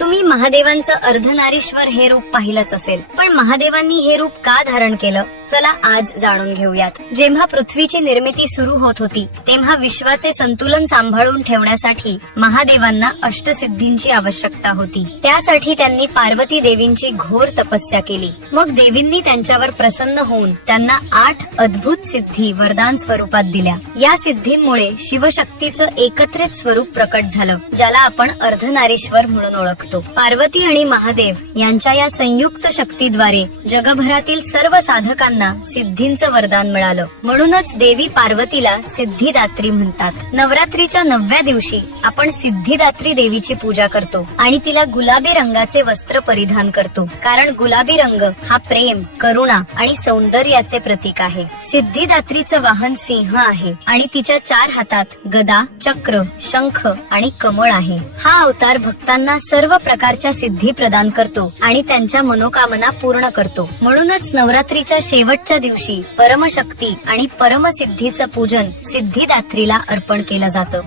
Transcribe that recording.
तुम्ही महादेवांचं अर्धनारीश्वर हे रूप पाहिलंच असेल, पण महादेवांनी हे रूप का धारण केलं? चला आज जाणून घेऊयात. जेव्हा पृथ्वीची निर्मिती सुरू होत होती तेव्हा विश्वाचे संतुलन सांभाळून ठेवण्यासाठी महादेवांना अष्टसिद्धींची आवश्यकता होती. त्यासाठी त्यांनी पार्वती देवींची घोर तपस्या केली. मग देवींनी त्यांच्यावर प्रसन्न होऊन त्यांना 8 अद्भुत सिद्धी वरदान स्वरूपात दिल्या. या सिद्धींमुळे शिवशक्तीचं एकत्रित स्वरूप प्रकट झालं, ज्याला आपण अर्धनारीश्वर म्हणून ओळखतो. पार्वती आणि महादेव यांच्या या संयुक्त शक्तीद्वारे जगभरातील सर्व साधकांना सिद्धींचं वरदान मिळालं. म्हणूनच देवी पार्वतीला सिद्धिदात्री म्हणतात. नवरात्रीच्या 9व्या दिवशी आपण सिद्धिदात्री देवीची पूजा करतो आणि तिला गुलाबी रंगाचे वस्त्र परिधान करतो, कारण गुलाबी रंग हा प्रेम, करुणा आणि सौंदर्याचे प्रतीक आहे. सिद्धिदात्रीचं वाहन सिंह आहे आणि तिच्या 4 हातात गदा, चक्र, शंख आणि कमळ आहे. हा अवतार भक्तांना सर्व प्रकारच्या सिद्धी प्रदान करतो आणि त्यांच्या मनोकामना पूर्ण करतो. म्हणूनच नवरात्रीच्या शेवटच्या दिवशी परमशक्ती आणि परमसिद्धीचं पूजन सिद्धिदात्रीला अर्पण केलं जातं.